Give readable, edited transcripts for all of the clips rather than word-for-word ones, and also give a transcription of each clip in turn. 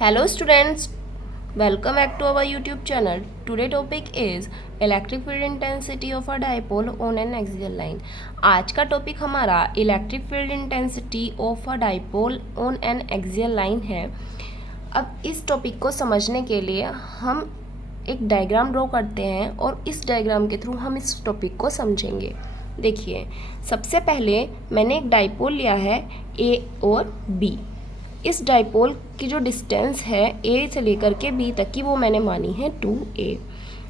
Hello students, welcome back to our YouTube channel. Today topic is electric field intensity of a dipole on an axial line. आज का topic हमारा electric field intensity of a dipole on an axial line है. अब इस topic को समझने के लिए हम एक डायग्राम ड्रॉ करते हैं और इस डायग्राम के थ्रू हम इस टॉपिक को समझेंगे. देखिए, सबसे पहले मैंने एक डाइपोल लिया है A और B. इस डाइपोल की जो डिस्टेंस है A से लेकर के B तक की वो मैंने मानी है 2A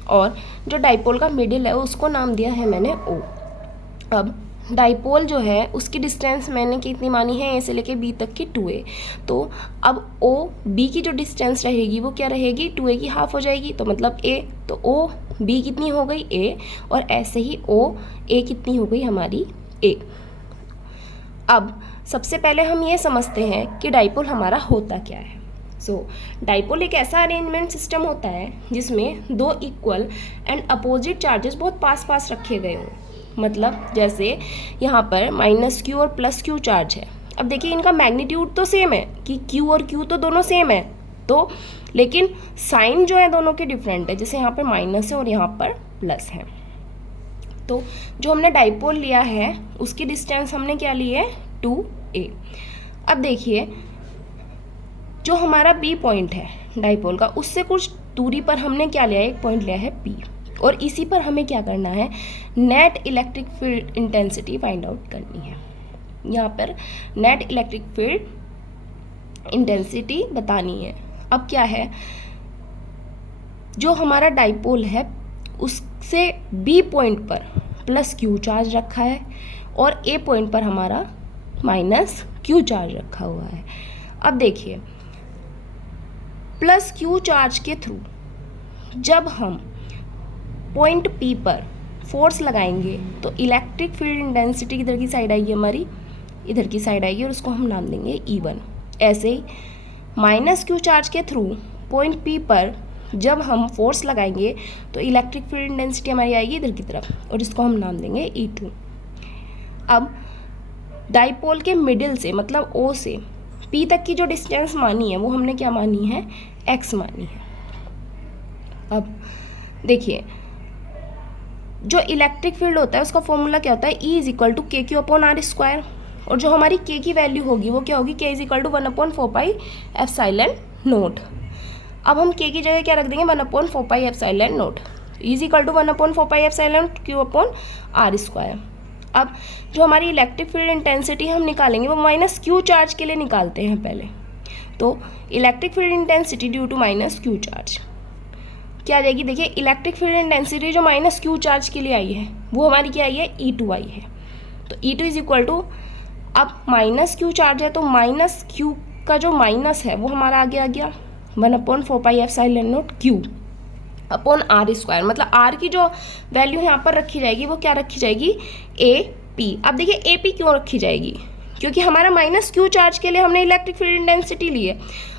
और जो डाइपोल का मिडिल है उसको नाम दिया है मैंने O. अब डाइपोल जो है उसकी डिस्टेंस मैंने कितनी मानी है A से लेकर B तक की 2A. तो अब O B की जो डिस्टेंस रहेगी वो क्या रहेगी 2A की हाफ हो जाएगी, तो मतलब A, तो O B कितनी हो गई A और ऐसे ही O A कितनी हो गई हमारी A. अब सबसे पहले हम ये समझते हैं कि डाइपोल हमारा होता क्या है. डाइपोल एक ऐसा अरेंजमेंट सिस्टम होता है जिसमें दो इक्वल एंड अपोजिट चार्जेस बहुत पास पास रखे गए हों. मतलब जैसे यहाँ पर -q और +q चार्ज है. अब देखिए, इनका मैग्नीट्यूड तो सेम है कि q और q तो दोनों सेम है, तो लेकिन साइन जो है दोनों के डिफरेंट है. जैसे यहाँ पर माइनस है और यहाँ पर प्लस है. तो जो हमने डाइपोल लिया है उसकी डिस्टेंस हमने क्या ली है 2A. अब देखिए, जो हमारा B पॉइंट है डाइपोल का उससे कुछ दूरी पर हमने क्या लिया है, एक पॉइंट लिया है P, और इसी पर हमें क्या करना है, net electric field intensity find out करनी है. यहाँ पर नेट इलेक्ट्रिक फील्ड इंटेंसिटी बतानी है. अब क्या है, जो हमारा डाइपोल है उससे B पॉइंट पर +q चार्ज रखा है और A पॉइंट पर हमारा -q चार्ज रखा हुआ है. अब देखिए, +q चार्ज के थ्रू जब हम पॉइंट P पर फोर्स लगाएंगे तो इलेक्ट्रिक फील्ड इंटेंसिटी किधर की साइड आएगी, हमारी इधर की साइड आएगी, और उसको हम नाम देंगे E1. ऐसे ही -q चार्ज के थ्रू पॉइंट P पर जब हम फोर्स लगाएंगे तो इलेक्ट्रिक फील्ड इंटेंसिटी हमारी आएगी इधर की तरफ, और इसको हम नाम देंगे E2. अब डाइपोल के मिडिल से मतलब O से P तक की जो डिस्टेंस मानी है वो हमने क्या मानी है, x मानी है. अब देखिए, जो इलेक्ट्रिक फील्ड होता है उसका फॉर्मूला क्या होता है, E = kq/r², और जो हमारी k की वैल्यू होगी वो क्या होगी, k = 1/4πε0. अब हम k की जगह क्या रख देंगे, 1/4πε0. E = 1/4πε/q/r². अब जो हमारी इलेक्ट्रिक फील्ड इंटेंसिटी हम निकालेंगे वो -q चार्ज के लिए निकालते हैं पहले. तो electric field intensity due to -q charge क्या आ जाएगी, देखिए इलेक्ट्रिक फील्ड इंटेंसिटी जो -q चार्ज के लिए आई है वो हमारी क्या आई है, E2 आई है. तो E2 = अब -q चार्ज है तो -q का जो माइनस है वो हमारा आगे आ गया 1/4πε0q/r². मतलब r की जो वैल्यू यहाँ पर रखी जाएगी वो क्या रखी जाएगी, AP. अब देखिए AP क्यों रखी जाएगी, क्योंकि हमारा -q चार्ज के लिए हमने इलेक्ट्रिक फील्ड इंटेंसिटी ली है.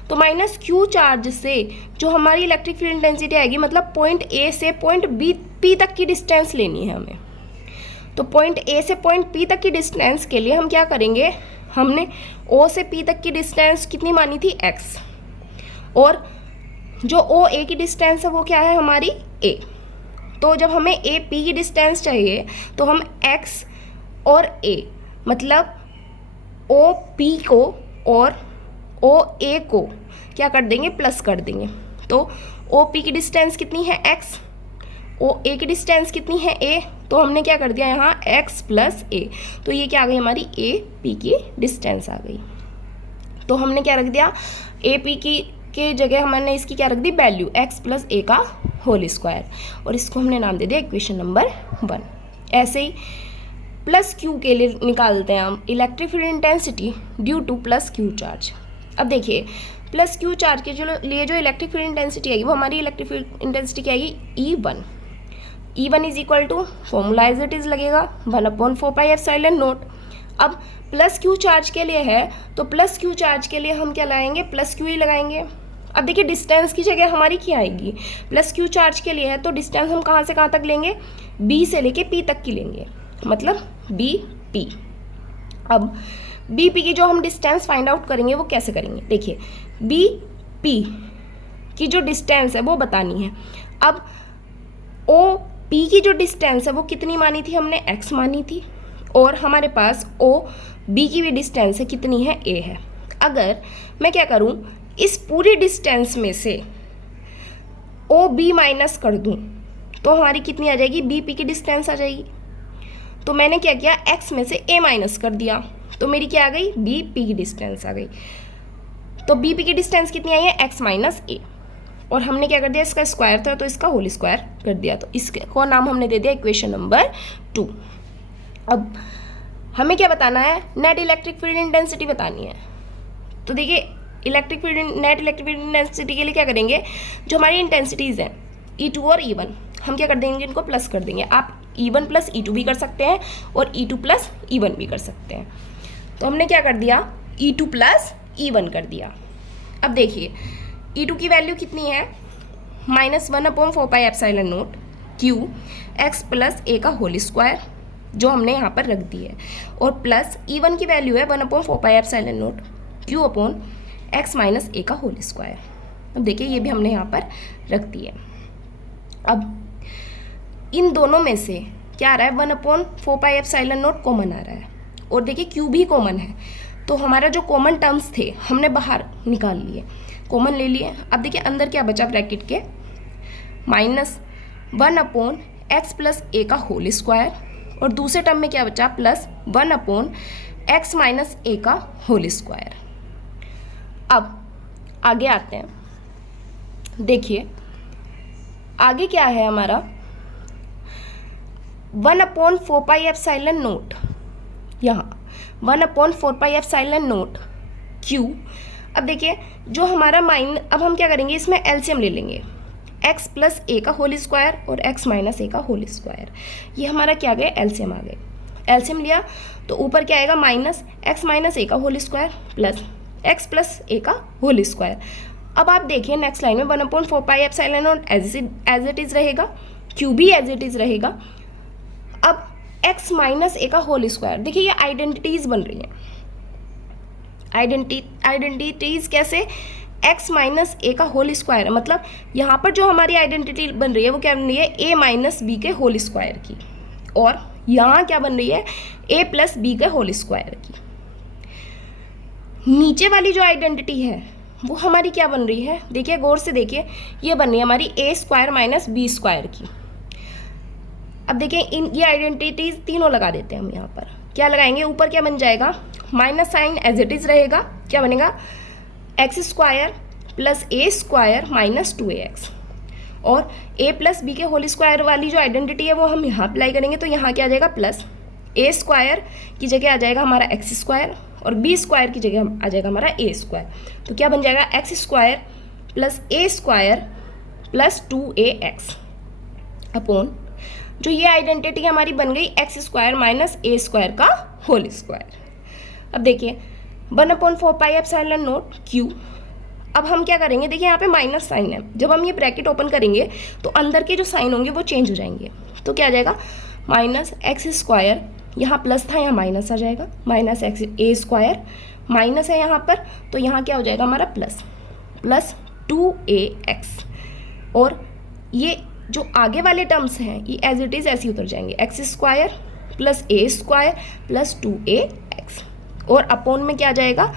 तो -q चार्ज से जो हमारी इलेक्ट्रिक फील्ड इंटेंसिटी आएगी, मतलब पॉइंट A से पॉइंट P तक की डिस्टेंस लेनी है हमें. तो पॉइंट A से पॉइंट P तक की डिस्टेंस के लिए हम क्या करेंगे, हमने O से P तक की डिस्टेंस कितनी मानी थी, x, और जो OA की डिस्टेंस है वो क्या है हमारी A. तो जब हमें AP की डिस्टेंस चाहिए तो हम x और A मतलब OP को और OA को क्या कर देंगे, प्लस कर देंगे. तो OP की डिस्टेंस कितनी है x, OA की डिस्टेंस कितनी है A, तो हमने क्या कर दिया यहाँ x + A. तो ये क्या आ गई हमारी AP की डिस्टेंस आ गई. तो हमने क्या रख दिया, AP के जगह हमने इसकी क्या रख दी, वैल्यू x + A², और इसको हमने नाम दे दिया इक्वेशन नंबर 1. ऐसे ही +q के लिए निकालते हैं हम electric field intensity due to +q charge. अब देखिए, +q चार्ज के लिए जो इलेक्ट्रिक फील्ड इंटेंसिटी आएगी वो हमारी इलेक्ट्रिक फील्ड इंटेंसिटी क्या आएगी, E1. E1 = formula as it is लगेगा 1/4πε0. अब +q चार्ज के लिए है तो +q चार्ज के लिए हम क्या लगाएंगे, +q ही लगाएंगे. अब देखिए, डिस्टेंस की जगह हमारी क्या आएगी, +q चार्ज के लिए है तो डिस्टेंस हम कहाँ से कहाँ तक लेंगे, B से लेके P तक की लेंगे, मतलब BP. अब BP की जो हम डिस्टेंस फाइंड आउट करेंगे वो कैसे करेंगे, देखिए B पी की जो डिस्टेंस है वो बतानी है। अब ओ पी की जो डिस्टेंस है वो कितनी मानी थी हमने, x मानी थी, और हमारे पास ओ बी की भी डिस्टेंस है, कितनी है, a है। अगर मैं क्या करूं, इस पूरी डिस्टेंस में से ओ बी माइनस कर दूं तो हमारी कितनी आ जाएगी, बी पी की डिस्टेंस आ जाएगी। तो मैंने क्या किया, x में से a माइनस कर दिया तो मेरी क्या आ गई, बी पी की डिस्टेंस आ गई। तो बी पी की डिस्टेंस कितनी आई है, x माइनस ए, और हमने क्या कर दिया, इसका स्क्वायर था तो इसका होल स्क्वायर कर दिया, तो इसको नाम हमने दे दिया इक्वेशन नंबर 2। अब हमें क्या बताना है, नेट इलेक्ट्रिक फील्ड इंटेंसिटी बतानी है। तो देखिए नेट इलेक्ट्रिक फील्ड इंटेंसिटी के लिए क्या करेंगे, जो हमारी इंटेंसिटीज़ हैं E2 और E1, हम क्या कर देंगे, इनको प्लस कर देंगे। आप E1 प्लस E2 भी कर सकते हैं और E2 प्लस E1 भी कर सकते हैं। तो हमने क्या कर दिया, E2 प्लस E1 कर दिया। अब देखिए E2 की वैल्यू कितनी है, -1/4πε0 क्यू एक्स प्लस ए का होल स्क्वायर, जो हमने यहाँ पर रख दी है, और प्लस E1 की वैल्यू है 1/4πε0 Q upon x minus A का होल स्क्वायर। अब देखिए ये भी हमने यहाँ पर रख दी है। अब इन दोनों में से क्या आ रहा है, 1/4πε0 कॉमन आ रहा है, और देखिए क्यू भी कॉमन है, तो हमारा जो कॉमन टर्म्स थे हमने बाहर निकाल लिए, कॉमन ले लिए। अब देखिए अंदर क्या बचा ब्रैकेट के, -1/x प्लस ए का होल स्क्वायर, और दूसरे टर्म में क्या बचा, +1/x माइनस ए का होल स्क्वायर। अब आगे आते हैं, देखिए आगे क्या है हमारा, 1/4πε0, यहाँ 1/4πε0 क्यू। अब देखिए जो हमारा अब हम क्या करेंगे, इसमें एलसीएम ले लेंगे, x प्लस ए का होल स्क्वायर और x माइनस ए का होल स्क्वायर, ये हमारा क्या गए, एलसीएम आ गए। एलसीएम लिया तो ऊपर क्या आएगा, -x माइनस ए का whole square plus x plus A का होल स्क्वायर। अब आप देखिए नेक्स्ट लाइन में 1/4πε0 एज इट इज़ रहेगा, क्यू भी एज इट इज़ रहेगा। अब x माइनस ए का होल स्क्वायर, देखिए ये आइडेंटिटीज़ बन रही हैं। आइडेंटिटीज़ कैसे, x माइनस ए का होल स्क्वायर, मतलब यहाँ पर जो हमारी आइडेंटिटी बन रही है वो क्या बन रही है, a माइनस बी के होल स्क्वायर की, और यहाँ क्या बन रही है, a प्लस बी के होल स्क्वायर की। नीचे वाली जो आइडेंटिटी है वो हमारी क्या बन रही है, देखिए गौर से देखिए, ये बन रही है हमारी a square minus B square की। अब देखिए ये आइडेंटिटीज तीनों लगा देते हैं हम यहाँ पर, क्या लगाएंगे, ऊपर क्या बन जाएगा, minus sign as it is रहेगा, क्या बनेगा, X square plus A square minus 2ax, और a प्लस बी के होल स्क्वायर वाली जो आइडेंटिटी है वो हम यहाँ अप्लाई करेंगे, तो यहाँ क्या आ जाएगा, प्लस ए स्क्वायर की जगह आ जाएगा हमारा एक्स स्क्वायर, और बी स्क्वायर की जगह आ जाएगा हमारा ए स्क्वायर। तो क्या बन जाएगा, x square plus A square plus 2ax upon, जो ये आइडेंटिटी हमारी बन गई, x square minus A square का होल स्क्वायर। अब देखिए 1/4πε0 क्यू। अब हम क्या करेंगे, देखिए यहाँ पे माइनस साइन है, जब हम ये ब्रैकेट ओपन करेंगे तो अंदर के जो साइन होंगे वो चेंज हो जाएंगे, तो क्या आ जाएगा, माइनस एक्स स्क्वायर, यहाँ प्लस था यहाँ माइनस आ जाएगा, माइनस एक्स ए स्क्वायर, माइनस है यहाँ पर तो यहाँ क्या हो जाएगा हमारा प्लस 2ax, और ये जो आगे वाले टर्म्स हैं ये एज इट इज़ ऐसे ही उतर जाएंगे, x square plus A square plus 2ax, और अपोन में क्या आ जाएगा,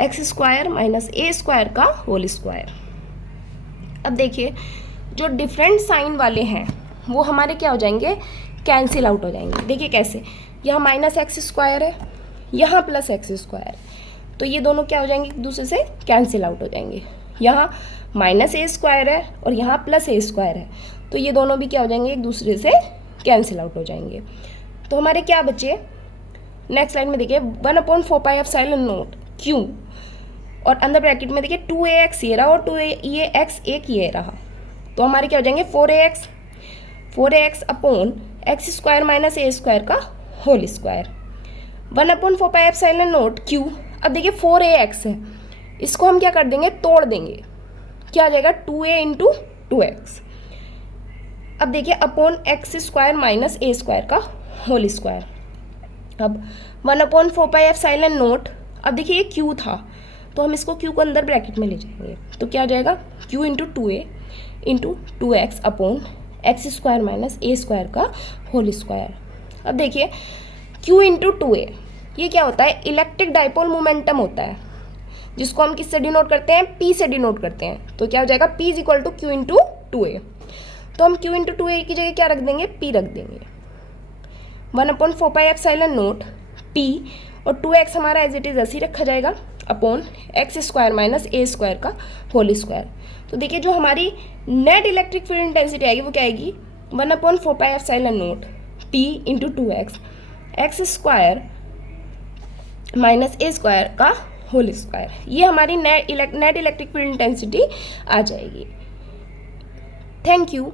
x square minus A square का होल स्क्वायर। अब देखिए जो डिफरेंट साइन वाले हैं वो हमारे क्या हो जाएंगे, कैंसिल आउट हो जाएंगे। देखिए कैसे, यहाँ माइनस एक्स स्क्वायर है, यहाँ प्लस एक्स स्क्वायर, तो ये दोनों क्या हो जाएंगे, एक दूसरे से कैंसिल आउट हो जाएंगे। यहाँ माइनस ए स्क्वायर है और यहाँ प्लस ए स्क्वायर है, तो ये दोनों भी क्या हो जाएंगे, एक दूसरे से कैंसिल आउट हो जाएंगे। तो हमारे क्या बचे, नेक्स्ट लाइन में देखिए 1/4πε0 क्यू, और अंदर ब्रैकेट में देखिए 2ax ये रहा और 2ax एक ये रहा, तो हमारे क्या हो जाएंगे 4ax upon x square minus A square का होल स्क्वायर 1/4πε0 क्यू। अब देखिए 4ax है, इसको हम क्या कर देंगे, तोड़ देंगे, क्या आ जाएगा 2a इंटू 2x। अब देखिए upon x square minus A square का होल स्क्वायर। अब 1/4πε0, अब देखिए ये क्यू था तो हम इसको Q को अंदर ब्रैकेट में ले जाएंगे, तो क्या आ जाएगा Q into 2A into 2x upon x square minus A square का होल स्क्वायर। अब देखिए Q इंटू 2A ये क्या होता है, इलेक्ट्रिक डाइपोल मोमेंटम होता है, जिसको हम किससे डिनोट करते हैं, P से डिनोट करते हैं। तो क्या हो जाएगा P is equal to Q into 2A। तो हम Q इंटू 2A की जगह क्या रख देंगे, P रख देंगे, 1/4πε0 P और 2x हमारा एज इट इज ऐसे ही रखा जाएगा upon x square minus A square का होल स्क्वायर। तो देखिए जो हमारी नेट इलेक्ट्रिक फील्ड इंटेंसिटी आएगी वो क्या आएगी, 1/4πε0 P into 2x x square minus A square का होल स्क्वायर। ये हमारी नेट इलेक्ट्रिक फील्ड इंटेंसिटी आ जाएगी। Thank you.